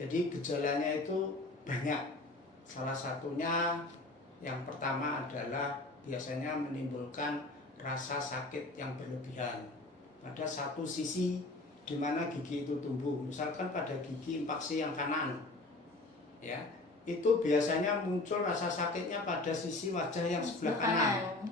Jadi gejalanya itu banyak. Salah satunya yang pertama adalah biasanya menimbulkan rasa sakit yang berlebihan pada satu sisi di mana gigi itu tumbuh. Misalkan pada gigi impaksi yang kanan, ya, itu biasanya muncul rasa sakitnya pada sisi wajah yang sebelah kanan.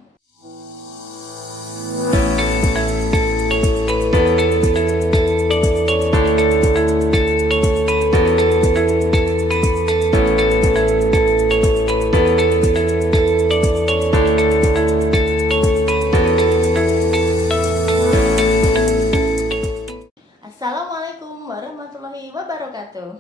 Assalamualaikum warahmatullahi wabarakatuh.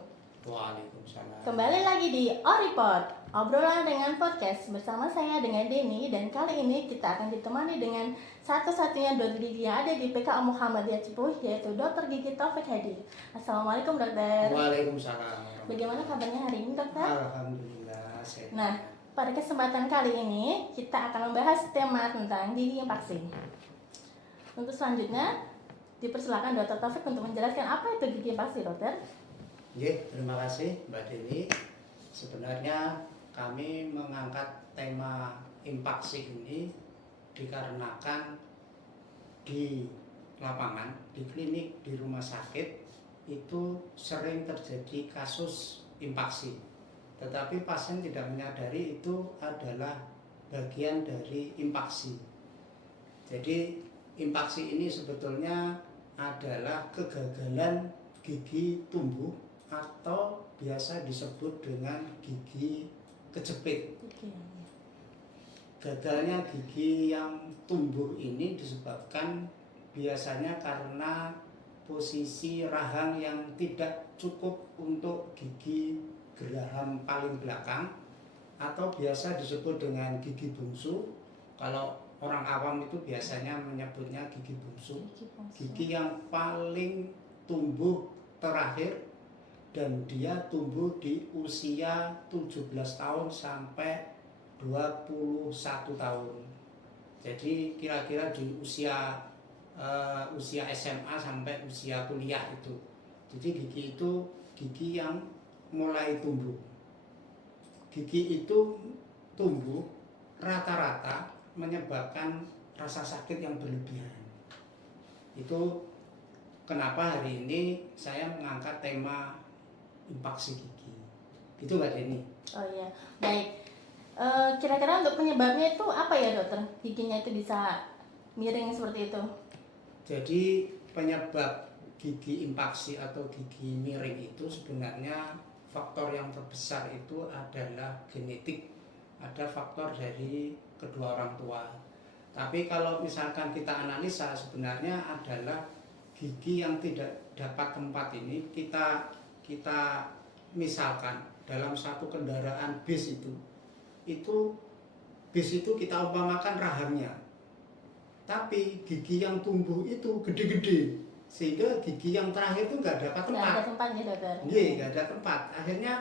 Waalaikumsalam. Kembali lagi di Oripod, obrolan dengan podcast bersama saya dengan Denny. Dan kali ini kita akan ditemani dengan satu-satunya dokter gigi yang ada di PKA Muhammadiyah Cipuh, yaitu Dr. Gigi Taufik Hadi. Assalamualaikum dokter. Waalaikumsalam. Bagaimana kabarnya hari ini dokter? Alhamdulillah sehat. Nah, pada kesempatan kali ini kita akan membahas tema tentang gigi impaksi. Untuk selanjutnya dipersilakan Dr. Taufik untuk menjelaskan apa itu gigi impaksi, dokter. Terima kasih Mbak Deni. Sebenarnya kami mengangkat tema impaksi ini dikarenakan di lapangan, di klinik, di rumah sakit itu sering terjadi kasus impaksi. Tetapi pasien tidak menyadari itu adalah bagian dari impaksi. Jadi impaksi ini sebetulnya adalah kegagalan gigi tumbuh atau biasa disebut dengan gigi kejepit. Gagalnya gigi yang tumbuh ini disebabkan biasanya karena posisi rahang yang tidak cukup untuk gigi geraham paling belakang atau biasa disebut dengan gigi bungsu. Kalau orang awam itu biasanya menyebutnya gigi bungsu. Gigi yang paling tumbuh terakhir dan dia tumbuh di usia 17 tahun sampai 21 tahun. Jadi kira-kira di usia SMA sampai usia kuliah itu. Jadi gigi itu gigi yang mulai tumbuh. Gigi itu tumbuh rata-rata menyebabkan rasa sakit yang berlebihan. Itu kenapa hari ini saya mengangkat tema impaksi gigi. Itu Mbak Deni. Oh iya, baik. Kira-kira untuk penyebabnya itu apa ya dokter? Giginya itu bisa miring seperti itu? Jadi penyebab gigi impaksi atau gigi miring itu sebenarnya faktor yang terbesar itu adalah genetik. Ada faktor dari kedua orang tua. Tapi kalau misalkan kita analisa sebenarnya adalah gigi yang tidak dapat tempat ini kita misalkan dalam satu kendaraan bis itu bis itu kita umpamakan rahangnya. Tapi gigi yang tumbuh itu gede-gede sehingga gigi yang terakhir itu nggak dapat tempat. Nggak ada tempatnya dokter. Nggak ada tempat. Akhirnya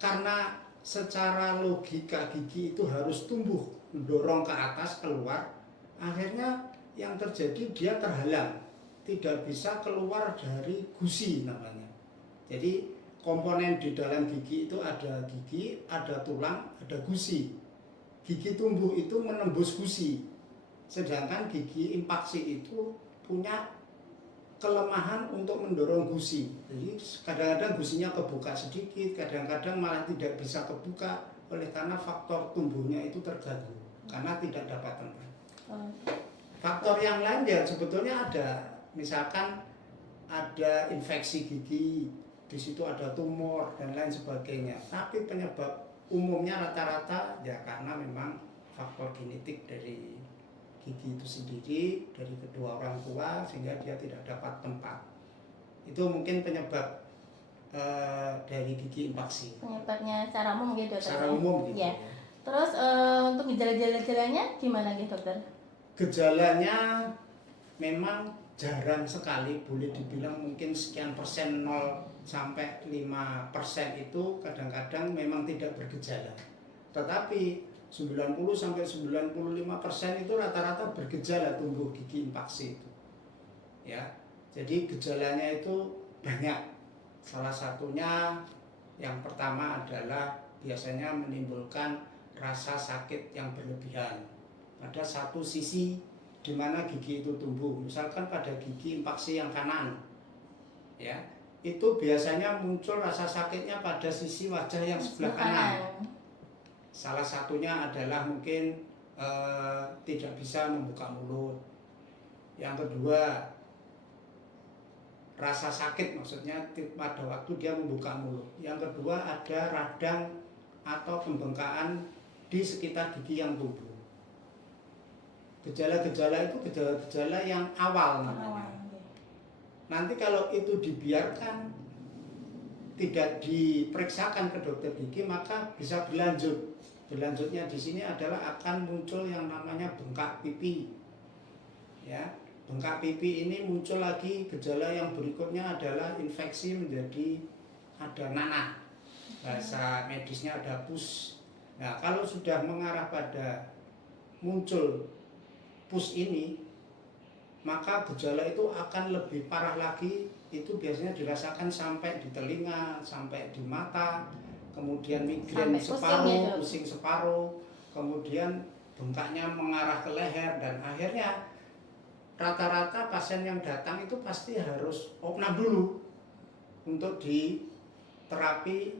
karena secara logika gigi itu harus tumbuh mendorong ke atas keluar, akhirnya yang terjadi dia terhalang, tidak bisa keluar dari gusi namanya. Jadi komponen di dalam gigi itu ada gigi, ada tulang, ada gusi. Gigi tumbuh itu menembus gusi, sedangkan gigi impaksi itu punya kelemahan untuk mendorong gusi. Jadi kadang-kadang gusinya kebuka sedikit, kadang-kadang malah tidak bisa kebuka oleh karena faktor tumbuhnya itu terganggu karena tidak dapat tempat. Faktor yang lain ya sebetulnya ada, misalkan ada infeksi gigi, di situ ada tumor dan lain sebagainya. Tapi penyebab umumnya rata-rata ya karena memang faktor genetik dari gigi itu sendiri, dari kedua orang tua sehingga dia tidak dapat tempat. Itu mungkin penyebab dari gigi impaksi. Penyebabnya secara umum gitu dokter. Secara umum gitu. Ya. Terus untuk gejala-gejalanya gimana gitu dokter? Gejalanya memang jarang sekali, boleh dibilang mungkin sekian persen, 0 sampai 5% itu kadang-kadang memang tidak bergejala. Tetapi 90 sampai 95% itu rata-rata bergejala tumbuh gigi impaksi itu. Ya. Jadi gejalanya itu banyak. Salah satunya yang pertama adalah biasanya menimbulkan rasa sakit yang berlebihan pada satu sisi di mana gigi itu tumbuh. Misalkan pada gigi impaksi yang kanan, ya, itu biasanya muncul rasa sakitnya pada sisi wajah yang sebelah kanan. Salah satunya adalah mungkin tidak bisa membuka mulut. Yang kedua, rasa sakit, maksudnya pada waktu dia membuka mulut. Yang kedua, ada radang atau pembengkakan di sekitar gigi yang tumbuh. Gejala-gejala itu gejala-gejala yang awal namanya. Nanti kalau itu dibiarkan, tidak diperiksakan ke dokter gigi, maka bisa berlanjut. Berlanjutnya di sini adalah akan muncul yang namanya bengkak pipi. Ya, bengkak pipi ini muncul lagi, gejala yang berikutnya adalah infeksi menjadi ada nanah. Bahasa medisnya ada pus. Nah, kalau sudah mengarah pada muncul pus ini, maka gejala itu akan lebih parah lagi. Itu biasanya dirasakan sampai di telinga, sampai di mata, kemudian migrain separuh, pusing separuh, kemudian bengkaknya mengarah ke leher, dan akhirnya rata-rata pasien yang datang itu pasti harus opnam dulu untuk diterapi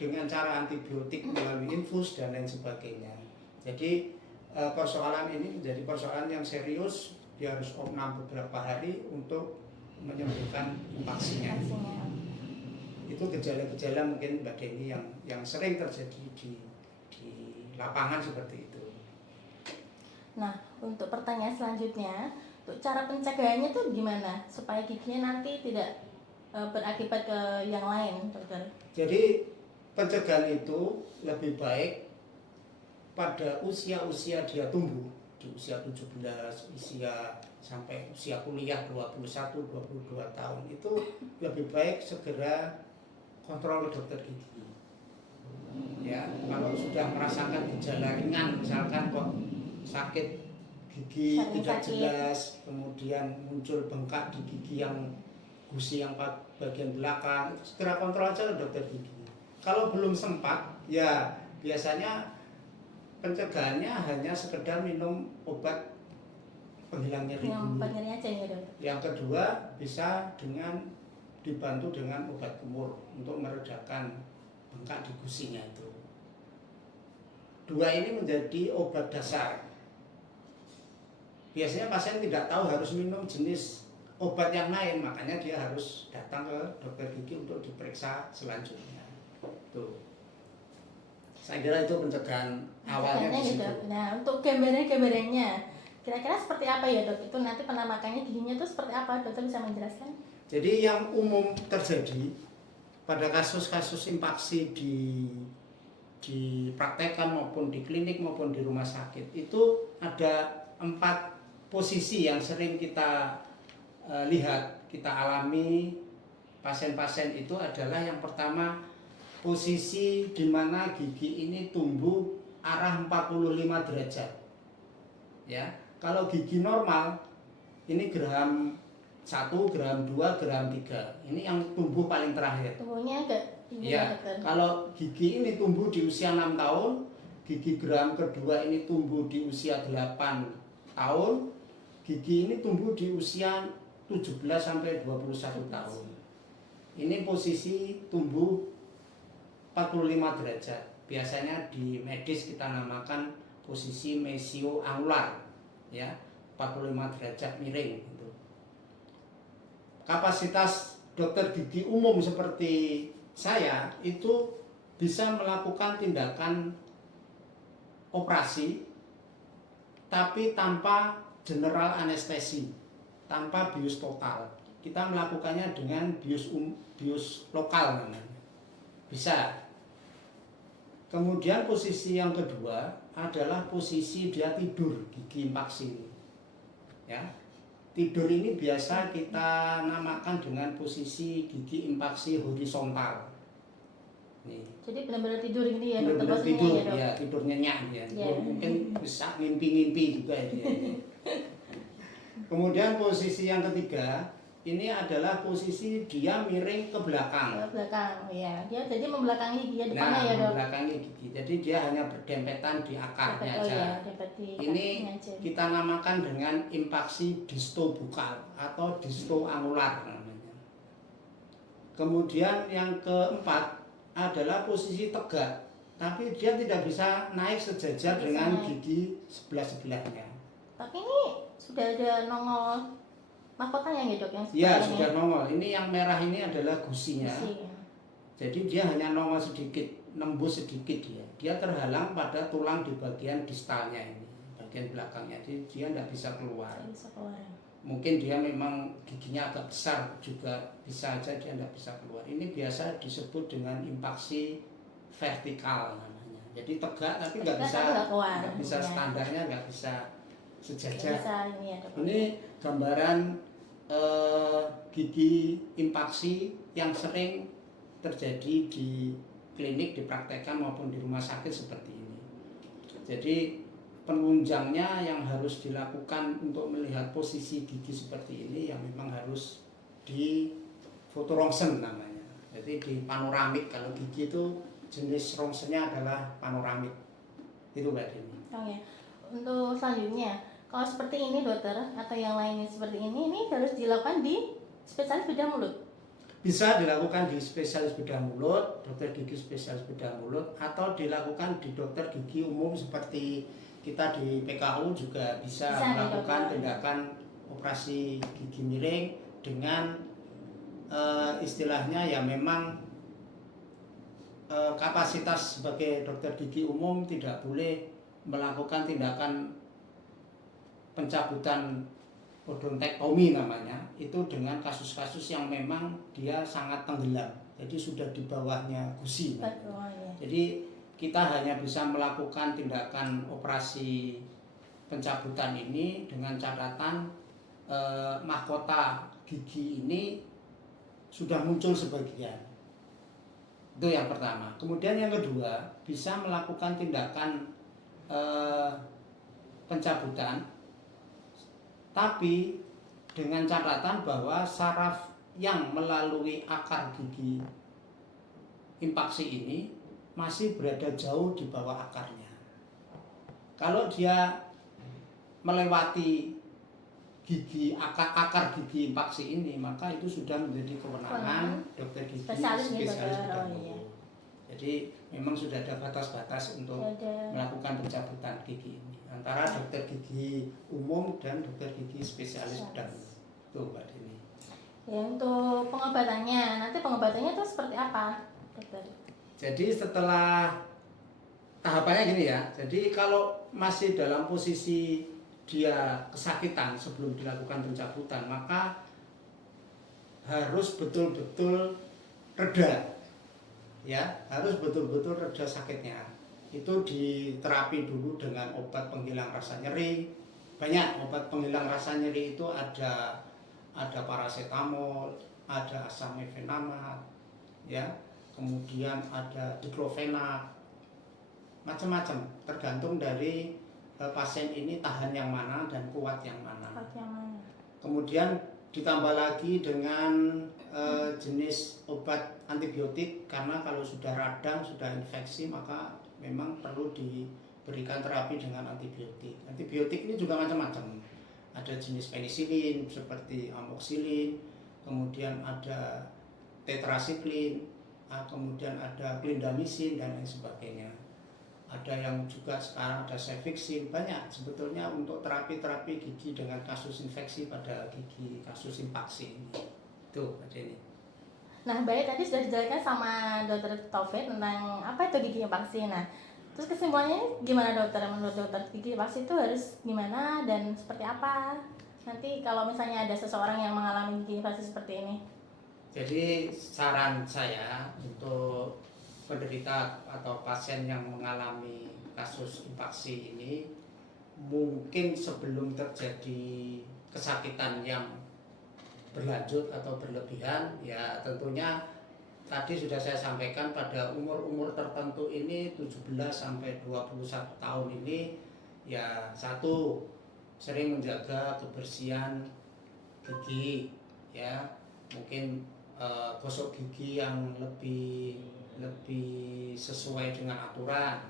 dengan cara antibiotik melalui infus dan lain sebagainya. Jadi persoalan ini menjadi persoalan yang serius. Dia harus opnam beberapa hari untuk menyembuhkan impaksinya. Itu gejala-gejala mungkin Mbak Deni yang sering terjadi di lapangan seperti itu. Nah, untuk pertanyaan selanjutnya, untuk cara pencegahannya tuh gimana supaya giginya nanti tidak berakibat ke yang lain, dokter? Jadi pencegahan itu lebih baik pada usia-usia dia tumbuh, di usia 17, usia sampai usia kuliah 21, 22 tahun, itu lebih baik segera kontrol dokter gigi. Ya, kalau sudah merasakan gejala ringan, misalkan kok sakit gigi tidak jelas, kemudian muncul bengkak di gigi yang gusi yang bagian belakang, segera kontrol aja dokter gigi. Kalau belum sempat, ya biasanya pencegahannya hanya sekedar minum obat penghilang nyeri dulu. Yang kedua, bisa dibantu dengan obat kumur untuk meredakan bengkak di gusinya itu. Dua ini menjadi obat dasar. Biasanya pasien tidak tahu harus minum jenis obat yang lain, makanya dia harus datang ke dokter gigi untuk diperiksa selanjutnya. Tuh. Saya kira itu pencegahan awalnya di situ. Nah, untuk gambarannya, kira-kira seperti apa ya dok? Itu nanti penamakannya giginya itu seperti apa? Dokter bisa menjelaskan? Jadi yang umum terjadi pada kasus-kasus impaksi di praktekan maupun di klinik maupun di rumah sakit, itu ada 4 posisi yang sering kita lihat, kita alami pasien-pasien itu adalah yang pertama, posisi di mana gigi ini tumbuh arah 45 derajat. Ya, kalau gigi normal ini gram 1, gram 2, gram 3. Ini yang tumbuh paling terakhir. Tumbuhnya agak tinggi ya, kalau gigi ini tumbuh di usia 6 tahun, gigi gram kedua ini tumbuh di usia 8 tahun, gigi ini tumbuh di usia 17 sampai 21 tahun. Ini posisi tumbuh 45 derajat. Biasanya di medis kita namakan posisi mesioangular, ya, 45 derajat miring gitu. Kapasitas dokter gigi umum seperti saya itu bisa melakukan tindakan operasi tapi tanpa general anestesi, tanpa bius total. Kita melakukannya dengan bius lokal namanya. Bisa. Kemudian posisi yang kedua adalah posisi dia tidur gigi impaksi. Ya. Tidur ini biasa kita namakan dengan posisi gigi impaksi horizontal. Nih. Jadi benar-benar tidur ini ya, benar-benar tidur ya, tidur nyenyak ya. Mungkin bisa ngimpi-ngimpi juga ya. Kemudian posisi yang ketiga ini adalah posisi dia miring ke belakang. Ke belakang, ya. Dia jadi membelakangi gigi depannya Nah, ya dok. membelakangi gigi. Jadi dia hanya berdempetan di akarnya Dapat, oh aja. ya, dapat di Ini kakinya aja. kita namakan dengan impaksi distobukal atau distoangular namanya. Kemudian yang keempat adalah posisi tegak, tapi dia tidak bisa naik sejajar dengan gigi sebelah-sebelahnya. Tapi ini sudah ada nongol mahkotanya ya dok yang seperti Ya, ini? sudah nongol. Ini yang merah ini adalah gusinya. Gusi, ya. Jadi dia hanya nongol sedikit, nembus sedikit dia. Dia terhalang pada tulang di bagian distalnya ini, bagian belakangnya. Jadi dia tidak bisa keluar. Tidak bisa keluar. Mungkin dia memang giginya agak besar juga, bisa aja dia tidak bisa keluar. Ini biasa disebut dengan impaksi vertikal namanya. Jadi tegak tapi nggak bisa, nggak bisa ya. Standarnya nggak bisa sejajar. Bisa ini ya dok. Ini gambaran gigi impaksi yang sering terjadi di klinik, dipraktekkan maupun di rumah sakit seperti ini. Jadi penunjangnya yang harus dilakukan untuk melihat posisi gigi seperti ini yang memang harus di foto rongsen namanya. Jadi di panoramik, kalau gigi itu jenis rongsennya adalah panoramik. Itu Mbak Dini. Oke. Untuk selanjutnya, kalau seperti ini dokter atau yang lainnya seperti ini harus dilakukan di spesialis bedah mulut. Bisa dilakukan di spesialis bedah mulut, dokter gigi spesialis bedah mulut, atau dilakukan di dokter gigi umum seperti kita di PKU juga bisa melakukan tindakan operasi gigi miring dengan istilahnya ya memang kapasitas sebagai dokter gigi umum tidak boleh melakukan tindakan pencabutan odontektomi namanya, itu dengan kasus-kasus yang memang dia sangat tenggelam, jadi sudah di bawahnya gusi. Jadi kita hanya bisa melakukan tindakan operasi pencabutan ini dengan catatan mahkota gigi ini sudah muncul sebagian. Itu yang pertama. Kemudian yang kedua, bisa melakukan tindakan pencabutan, tapi dengan catatan bahwa saraf yang melalui akar gigi impaksi ini masih berada jauh di bawah akarnya. Kalau dia melewati gigi akar gigi impaksi ini, maka itu sudah menjadi kewenangan dokter gigi spesialis bedah mulut. Jadi memang sudah ada batas-batas untuk melakukan pencabutan gigi ini antara dokter gigi umum dan dokter gigi spesialis bedah mulut. Tuh Mbak Dini. Ya, untuk pengobatannya, nanti pengobatannya itu seperti apa, dokter? Jadi setelah tahapannya gini ya. Jadi kalau masih dalam posisi dia kesakitan sebelum dilakukan pencabutan, maka harus betul-betul reda. Ya, harus betul-betul reda sakitnya. Itu diterapi dulu dengan obat penghilang rasa nyeri. Banyak obat penghilang rasa nyeri itu ada paracetamol, ada asam mefenamat, ya. Kemudian ada diklofenak. Macam-macam, tergantung dari pasien ini tahan yang mana dan kuat yang mana. Kemudian ditambah lagi dengan jenis obat antibiotik, karena kalau sudah radang, sudah infeksi, maka memang perlu diberikan terapi dengan antibiotik. Antibiotik ini juga macam-macam. Ada jenis penisilin seperti amoxicillin, kemudian ada tetrasiklin, kemudian ada clindamycin dan lain sebagainya. Ada yang juga sekarang ada cefixin. Banyak sebetulnya untuk terapi-terapi gigi dengan kasus infeksi pada gigi, kasus impaksi ini. Tuh, Mbak Jenny. Nah, baik, tadi sudah dijelaskan sama dokter Taufik tentang apa itu gigi impaksi. Nah, terus kesimpulannya gimana dokter? Menurut dokter gigi impaksi itu harus gimana dan seperti apa? Nanti kalau misalnya ada seseorang yang mengalami gigi impaksi seperti ini. Jadi saran saya untuk penderita atau pasien yang mengalami kasus impaksi ini, mungkin sebelum terjadi kesakitan yang berlanjut atau berlebihan, ya tentunya tadi sudah saya sampaikan pada umur-umur tertentu ini 17 sampai 21 tahun ini, ya satu, sering menjaga kebersihan gigi, ya mungkin gosok gigi yang lebih sesuai dengan aturan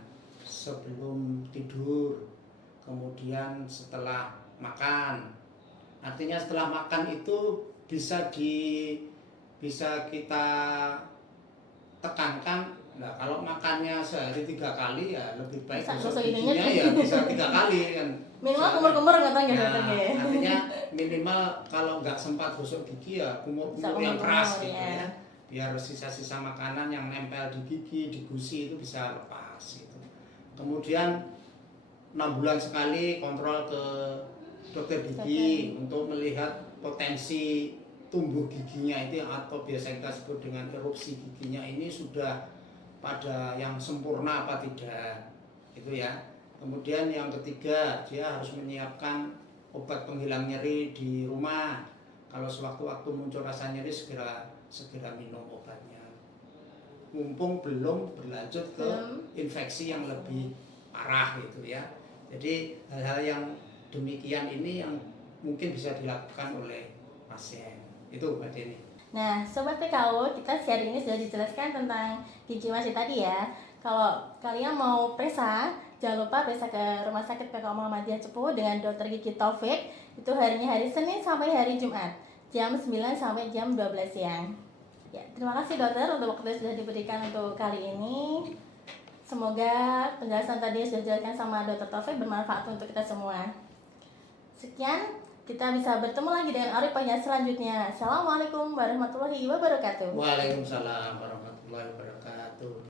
sebelum tidur, kemudian setelah makan. Artinya setelah makan itu bisa kita tekankan. Nah, kalau makannya sehari 3 kali ya lebih baik Bisa gosok gosok giginya giginya ya bisa 3 kali kan. minimal kumur-kumur nggak ya dokter Nah, ya. artinya minimal kalau nggak sempat gosok gigi ya kumur-kumur yang keras gitu ya. Biar sisa-sisa makanan yang nempel di gigi, di gusi itu bisa lepas gitu. Kemudian 6 bulan sekali kontrol ke dokter gigi untuk melihat potensi tumbuh giginya itu atau biasa kita sebut dengan erupsi giginya ini sudah pada yang sempurna apa tidak itu ya. Kemudian yang ketiga, dia harus menyiapkan obat penghilang nyeri di rumah. Kalau sewaktu-waktu muncul rasa nyeri segera minum obatnya. Mumpung belum berlanjut ke infeksi yang lebih parah gitu ya. Jadi hal-hal yang demikian ini yang mungkin bisa dilakukan oleh pasien. Itu Mbak Deni. Nah, Sobat PKU, kita share ini sudah dijelaskan tentang gigi masih tadi ya. Kalau kalian mau periksa, jangan lupa periksa ke Rumah Sakit PKU Muhammadiyah Cepu dengan Dr. Gigi Taufik. Itu harinya hari Senin sampai hari Jumat, jam 9 sampai jam 12 siang. Ya, terima kasih dokter untuk waktu yang sudah diberikan untuk kali ini. Semoga penjelasan tadi yang sudah dijelaskan sama Dr. Taufik bermanfaat untuk kita semua. Sekian, kita bisa bertemu lagi dengan Arifahnya selanjutnya. Assalamualaikum warahmatullahi wabarakatuh. Waalaikumsalam warahmatullahi wabarakatuh.